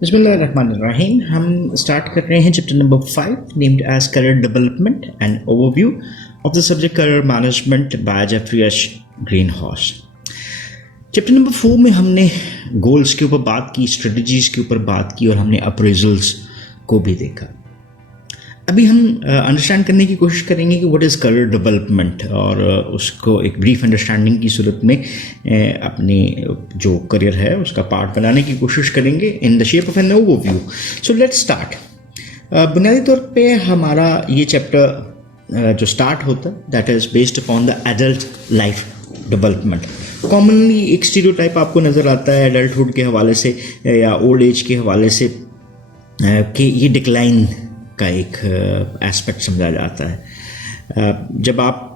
बिस्मिल्लाहिर्रहमानिर्रहीम। हम स्टार्ट कर रहे हैं chapter number 5 named as career development and overview of the subject career management by Jeffrey H Greenhaus. Chapter number 4 में हमने गोल्स के ऊपर बात की, स्ट्रेटजीज के ऊपर बात की और हमने अप्रेजल्स को भी देखा। अभी हम अंडरस्टैंड करने की कोशिश करेंगे कि व्हाट इज़ करियर डेवलपमेंट और उसको एक ब्रीफ अंडरस्टैंडिंग की सूरत में अपने जो करियर है उसका पार्ट बनाने की कोशिश करेंगे in the shape of an overview. So let's start. बुनियादी तौर पे हमारा ये चैप्टर जो स्टार्ट होता है that is based upon the adult life development. Commonly एक स्टीरियोटाइप आपको नज़र आता है एडल्टहुड के हवाले से या ओल्ड एज के हवाले से कि ये डिक्लाइन का एक एस्पेक्ट समझा जाता है। जब आप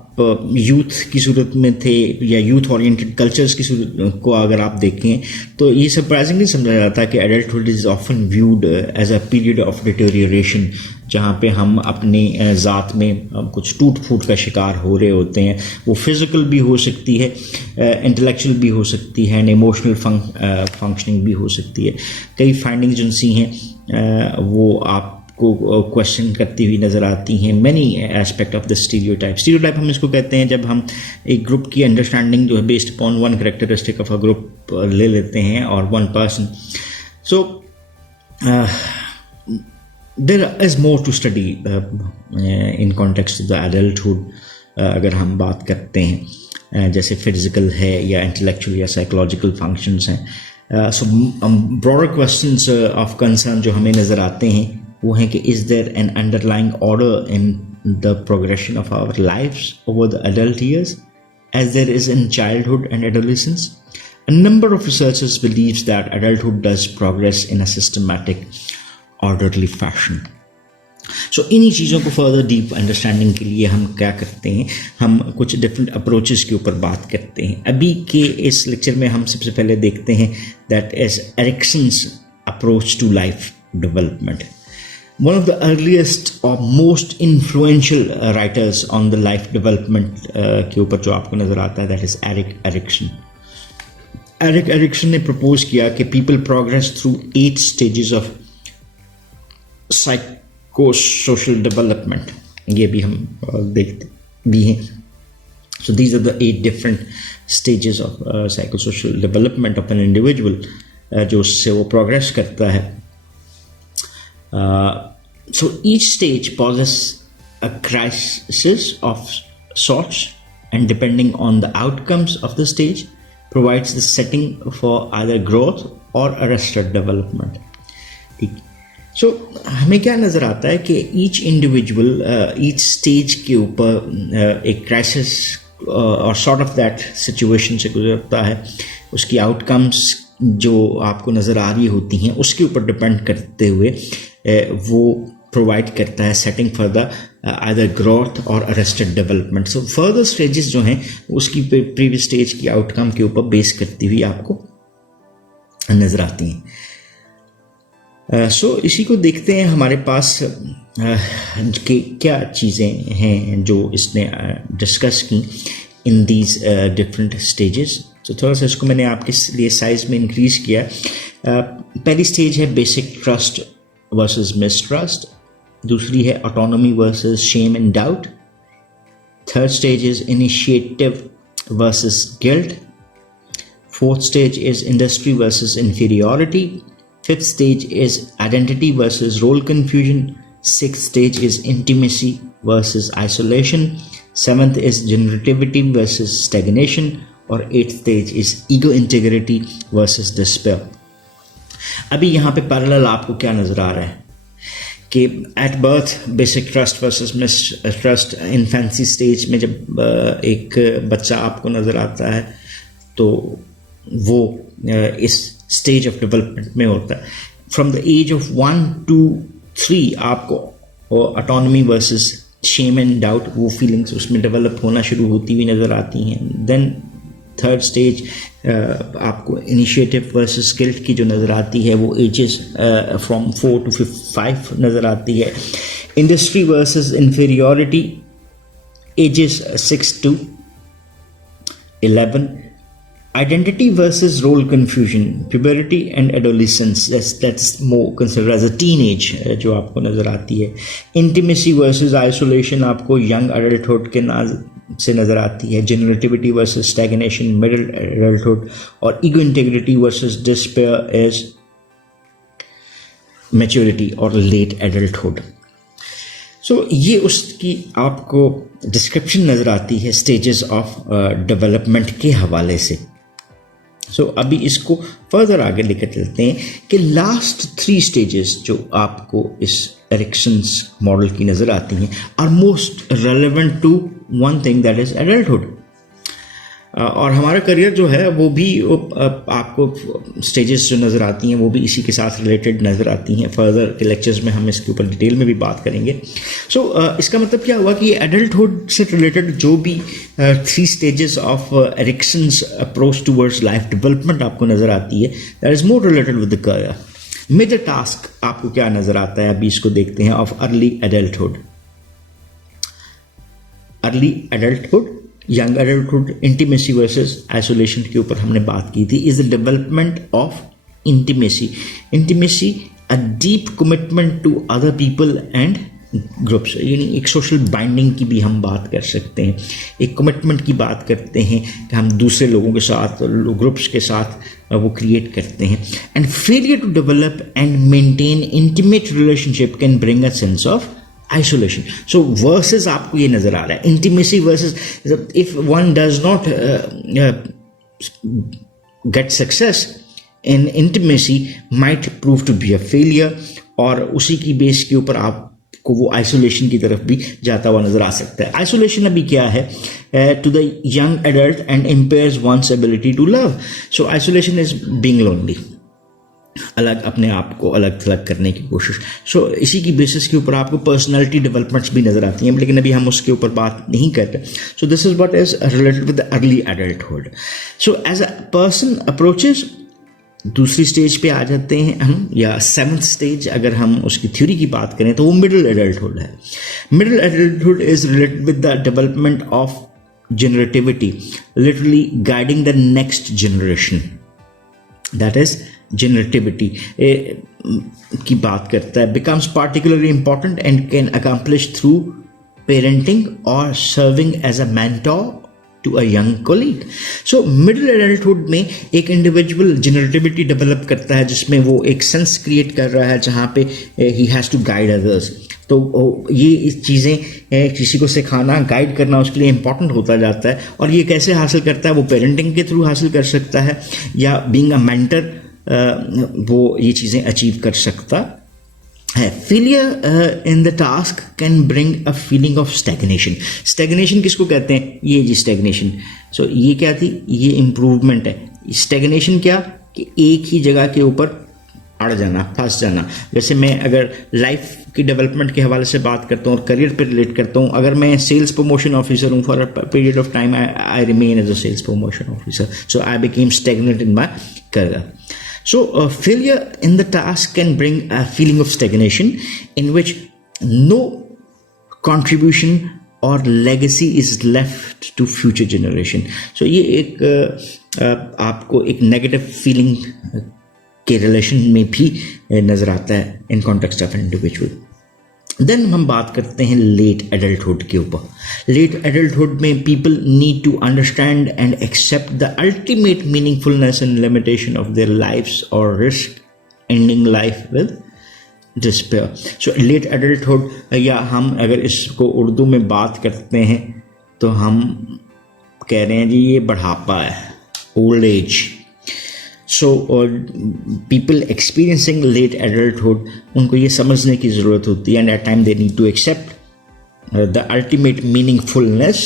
यूथ की सूरत में थे या यूथ ओरिएंटेड कल्चर्स की सूरत को अगर आप देखें तो ये सरप्राइजिंगली समझा जाता है कि adulthood is often viewed as a period of deterioration, जहाँ पे हम अपने ज़ात में कुछ टूट फूट का शिकार हो रहे होते हैं। वो फिज़िकल भी हो सकती है, इंटेलेक्चुअल भी हो सकती है, एंड इमोशनल फंक्शनिंग भी हो सकती है। कई फाइंडिंग्स जिनसी हैं वो आप को क्वेश्चन करती हुई नज़र आती हैं। Many aspect of the stereotype हम इसको कहते हैं जब हम एक ग्रुप की अंडरस्टैंडिंग जो है based upon one characteristic of a group ले लेते हैं और one person. So there is more to study in context of the adulthood. अगर हम बात करते हैं जैसे फिजिकल है या इंटेलेक्चुअल या साइकोलॉजिकल फंक्शंस हैं। So broader questions of concern जो हमें नज़र आते हैं वो है कि is there an underlying order in the progression of our lifes over the adult years as there is in childhood and adolescence. A number of researchers believes that adulthood does progress in a systematic orderly fashion. So इन्हीं चीज़ों को further deep understanding के लिए हम क्या करते हैं, हम कुछ डिफरेंट अप्रोचेस के ऊपर बात करते हैं। अभी के इस लेक्चर में हम सबसे पहले देखते हैं that is Erikson's approach to life development. One of the earliest or most influential writers on the life development के ऊपर जो आपको नज़र आता है that is Erik Erikson. Erik Erikson ने propose किया कि people progress through 8 stages of psychosocial development. ये भी हम देखते भी हैं। So these are the 8 different stages of psychosocial development of an individual जो उससे वो progress करता है। So each stage poses a crisis of sorts, and depending on the outcomes of the stage, provides the setting for either growth or arrested development. ठीक, so हमें क्या नज़र आता है कि each individual each stage के ऊपर एक crisis और sort of that situation से गुजरता है। उसकी outcomes जो आपको नज़र आ रही होती हैं उसके ऊपर डिपेंड करते हुए वो प्रोवाइड करता है setting for the either growth और arrested development. So further stages जो हैं उसकी प्रीवियस स्टेज की आउटकम के ऊपर बेस करती हुई आपको नज़र आती हैं। सो इसी को देखते हैं हमारे पास कि क्या चीज़ें हैं जो इसने डिस्कस की इन दीज डिफरेंट स्टेजेस। तो थोड़ा सा इसको मैंने आपके लिए साइज में इंक्रीज किया। पहली स्टेज है बेसिक ट्रस्ट वर्सेस मिसट्रस्ट, दूसरी है autonomy versus shame and doubt, third stage is initiative versus guilt, fourth stage is industry versus inferiority, fifth stage is identity versus role confusion, sixth stage is intimacy versus isolation, seventh is generativity versus stagnation और eighth stage is ego integrity versus despair. अभी यहाँ पे parallel आपको क्या नज़र आ रहा है कि at birth basic trust versus mistrust, infancy stage में जब एक बच्चा आपको नज़र आता है तो वो इस स्टेज ऑफ डेवलपमेंट में होता है। From the age of 1 to 3 आपको autonomy versus shame and doubt वो फीलिंग्स उसमें डेवलप होना शुरू होती हुई नज़र आती हैं। देन थर्ड स्टेज आपको इनिशिएटिव वर्सेस गिल्ट की जो नज़र आती है वो एजेस फ्रॉम 4 to 5 नज़र आती है। Industry versus inferiority ages 6 to 11, Identity versus role confusion, puberty and adolescence, that's more considered as a teenage, जो आपको नज़र आती है. Intimacy versus isolation आपको young adulthood के से नज़र आती है. Generativity versus stagnation, middle adulthood. और ego integrity versus despair is maturity और late adulthood. So ये उसकी आपको डिस्क्रिप्शन नज़र आती है स्टेजेस ऑफ डेवलपमेंट के हवाले से. सो अभी इसको फर्दर आगे लेकर चलते हैं कि लास्ट 3 स्टेजेस जो आपको इस एरिक्सन्स मॉडल की नज़र आती हैं are most relevant to one thing, that is adulthood. और हमारा करियर जो है वो भी आपको स्टेजेस जो नज़र आती हैं वो भी इसी के साथ रिलेटेड नज़र आती हैं. फर्दर के लेक्चर्स में हम इसके ऊपर डिटेल में भी बात करेंगे. सो इसका मतलब क्या हुआ कि एडल्टहुड से रिलेटेड जो भी 3 stages of Erikson's approach towards life development आपको नज़र आती है, that is more related with the career. Major task आपको क्या नज़र आता है, अभी इसको देखते हैं. Of early adulthood, young adulthood, intimacy versus isolation के ऊपर हमने बात की थी. Is the development of intimacy a deep commitment to other people and groups, यानी एक सोशल बाइंडिंग की भी हम बात कर सकते हैं. एक कमिटमेंट की बात करते हैं कि हम दूसरे लोगों के साथ, ग्रुप्स के साथ वो क्रिएट करते हैं. And failure to develop and maintain intimate relationship can bring a sense of isolation. So versus आपको ये नजर आ रहा है, intimacy versus if one does not get success in intimacy might prove to be a failure, और उसी की base के ऊपर आपको वो आइसोलेशन की तरफ भी जाता हुआ नजर आ सकता है. आइसोलेशन अभी क्या है, to the young adult and impairs one's ability to love. So isolation is being lonely, अलग अपने आप को अलग थलग करने की कोशिश. सो इसी की बेसिस के ऊपर आपको पर्सनालिटी डेवलपमेंट्स भी नज़र आती हैं, लेकिन अभी हम उसके ऊपर बात नहीं कर रहे. So this is what is related with the early adulthood. So as a person approaches, दूसरी स्टेज पे आ जाते हैं हम, या 7th स्टेज अगर हम उसकी थ्योरी की बात करें तो वो मिडिल एडल्टहुड है. Middle adulthood is related with the development of generativity, literally guiding the next generation, that is generativity की बात करता है. Becomes particularly important and can accomplish through parenting और serving as a mentor to a young colleague. So middle adulthood में एक individual generativity develop करता है जिसमें वो एक सेंस क्रिएट कर रहा है जहाँ पे he has to guide others. तो ये चीज़ें किसी को सिखाना, गाइड करना उसके लिए इंपॉर्टेंट होता जाता है. और ये कैसे हासिल करता है, वो पेरेंटिंग के थ्रू हासिल कर सकता है, या बीइंग अ मेंटर वो ये चीज़ें अचीव कर सकता है. Failure in the task can bring a feeling of stagnation. Stagnation किसको कहते हैं, ये जी स्टैग्नेशन. सो ये क्या थी, ये इम्प्रूवमेंट है. स्टैग्नेशन क्या, कि एक ही जगह के ऊपर अड़ जाना, फंस जाना. जैसे मैं अगर लाइफ की डेवलपमेंट के हवाले से बात करता हूँ और करियर पे रिलेट करता हूँ, अगर मैं सेल्स प्रमोशन ऑफिसर हूँ, for a period of time I remain as a sales promotion officer, so I became stagnant in my career. So failure in the task can bring a feeling of stagnation in which no contribution or legacy is left to future generation. So ये एक आपको एक negative feeling के relation में भी नज़र आता है in context of an individual. Then हम बात करते हैं लेट एडल्टहुड के ऊपर. लेट एडल्टहुड में people need to understand and accept the ultimate meaningfulness and limitation of their lifes और risk ending life with despair. So late adulthood, या हम अगर इसको उर्दू में बात करते हैं तो हम कह रहे हैं जी ये बढ़ापा है, old age. So people experiencing late adulthood, उनको ये समझने की ज़रूरत होती है, and at time they need to accept the ultimate meaningfulness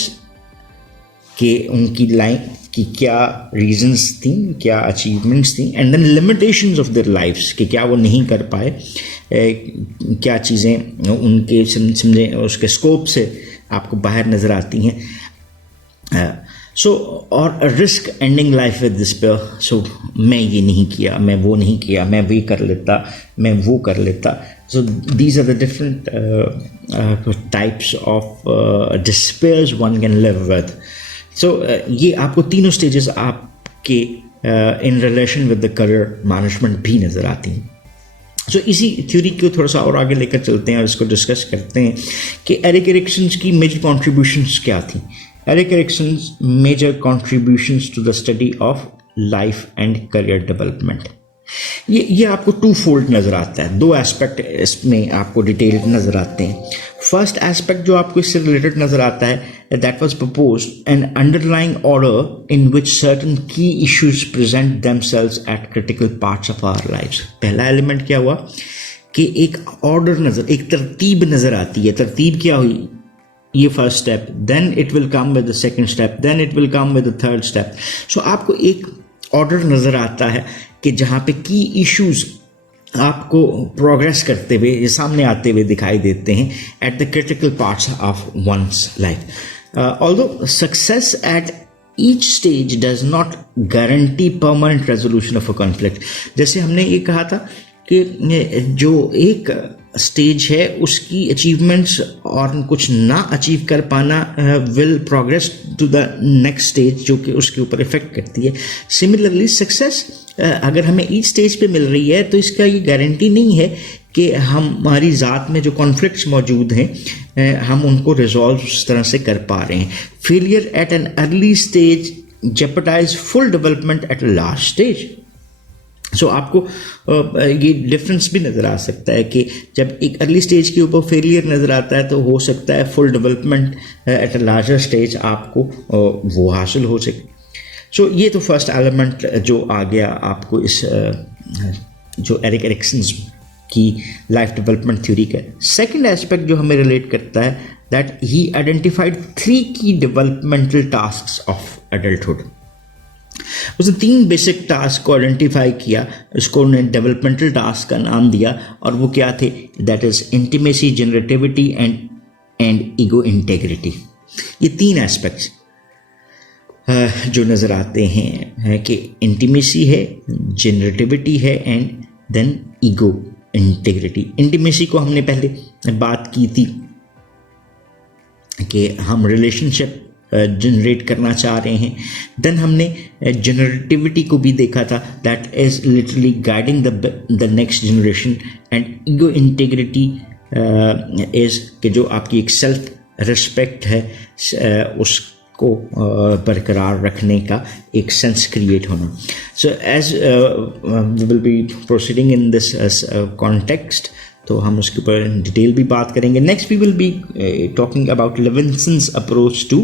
कि उनकी लाइफ की क्या रीजंस थी, क्या अचीवमेंट्स थी, and then limitations of their lifes कि क्या वो नहीं कर पाए, क्या चीज़ें उनके समझे उसके स्कोप से आपको बाहर नज़र आती हैं. सो और risk ending life with despair. So मैं ये नहीं किया, मैं वो नहीं किया, मैं भी कर लेता, मैं वो कर लेता. So these are the different types of despairs one can live with. So ये आपको तीनों स्टेजेस आप के in relation with the career management भी नज़र आती हैं। सो इसी थ्योरी को थोड़ा सा और आगे लेकर चलते हैं और इसको डिस्कस करते हैं कि एरिक एरिक्सन की मेजर कॉन्ट्रीब्यूशंस क्या थी। Eric Erikson's major contributions to the study of life and career development, ये आपको टू फोल्ड नज़र आता है, दो एस्पेक्ट इसमें आपको डिटेल नज़र आते हैं। फर्स्ट एस्पेक्ट जो आपको इससे रिलेटेड नज़र आता है, that was proposed an underlying order in which certain की issues present themselves at critical parts of our lives. पहला एलिमेंट क्या हुआ कि एक ऑर्डर नज़र, एक तरतीब नज़र आती है। तरतीब क्या हुई? ये first step, then it will come with the second step, then it will come with the third step. So आपको एक ऑर्डर नज़र आता है कि जहाँ पे की इश्यूज आपको प्रोग्रेस करते हुए सामने आते हुए दिखाई देते हैं at the critical parts of one's life. Although success at each stage does not guarantee permanent resolution of a conflict. जैसे हमने ये कहा था कि जो एक स्टेज है उसकी अचीवमेंट्स और कुछ ना अचीव कर पाना will progress to the next stage, जो कि उसके ऊपर इफेक्ट करती है। सिमिलरली सक्सेस अगर हमें ईच स्टेज पे मिल रही है तो इसका ये गारंटी नहीं है कि हमारी ज़ात में जो कॉन्फ्लिक्ट्स मौजूद हैं हम उनको रिजॉल्व उस तरह से कर पा रहे हैं। Failure at an early stage jeopardizes full development at a last stage. So आपको ये डिफरेंस भी नज़र आ सकता है कि जब एक अर्ली स्टेज के ऊपर फेलियर नज़र आता है तो हो सकता है full development at a larger stage आपको वो हासिल हो सके। सो ये तो फर्स्ट एलिमेंट जो आ गया आपको इस जो एरिक एरिक्सन की लाइफ डेवलपमेंट थ्योरी का। सेकेंड एस्पेक्ट जो हमें रिलेट करता है, दैट ही आइडेंटिफाइड 3 की डेवलपमेंटल टास्क्स ऑफ एडल्टहुड। उसने 3 बेसिक टास्क को आइडेंटिफाई किया, इसको उन्होंने डेवलपमेंटल टास्क का नाम दिया, और वो क्या थे? That is intimacy, generativity and ego integrity. ये 3 एस्पेक्ट्स जो नज़र आते हैं कि इंटीमेसी है, जनरेटिविटी है and then ego integrity. Intimacy को हमने पहले बात की थी कि हम रिलेशनशिप जनरेट करना चाह रहे हैं। देन हमने जनरेटिविटी को भी देखा था, that is literally guiding the next generation. And ego integrity is कि जो आपकी एक सेल्फ रिस्पेक्ट है उसको बरकरार रखने का एक सेंस क्रिएट होना। So as we will be proceeding in this context, तो हम उसके ऊपर डिटेल भी बात करेंगे। Next we will be talking about Levinson's approach to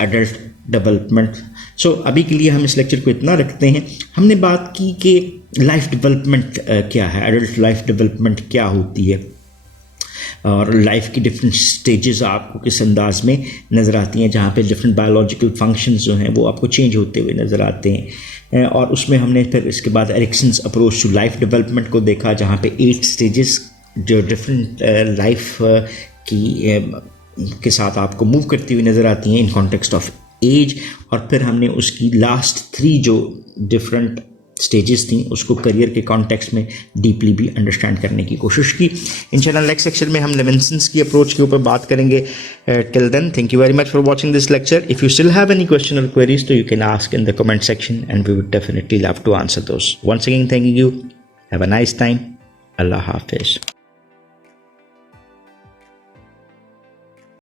adult development. So अभी के लिए हम इस लेक्चर को इतना रखते हैं। हमने बात की कि लाइफ डेवलपमेंट क्या है, एडल्ट लाइफ डेवलपमेंट क्या होती है, और लाइफ की डिफरेंट स्टेजेस आपको किस अंदाज में नज़र आती हैं, जहाँ पे डिफरेंट बायोलॉजिकल फंक्शंस जो हैं वो आपको चेंज होते हुए नज़र आते हैं। और उसमें हमने फिर इसके बाद Erikson's approach to life development को देखा, जहाँ पे 8 स्टेजेस जो डिफरेंट लाइफ के साथ आपको मूव करती हुई नज़र आती हैं इन कॉन्टेक्स्ट ऑफ एज। और फिर हमने उसकी लास्ट 3 जो डिफरेंट स्टेजेस थी उसको करियर के कॉन्टेक्स्ट में डीपली भी अंडरस्टैंड करने की कोशिश की। इंशाल्लाह नेक्स्ट सेक्शन में हम लेविन्सन्स की अप्रोच के ऊपर बात करेंगे। Till then, thank you very much for watching this lecture. If you still have any question और क्वेरीज तो you can ask in the comment section and we would definitely love to answer those. Once again thank you, have a nice time, अल्लाह हाफिज़।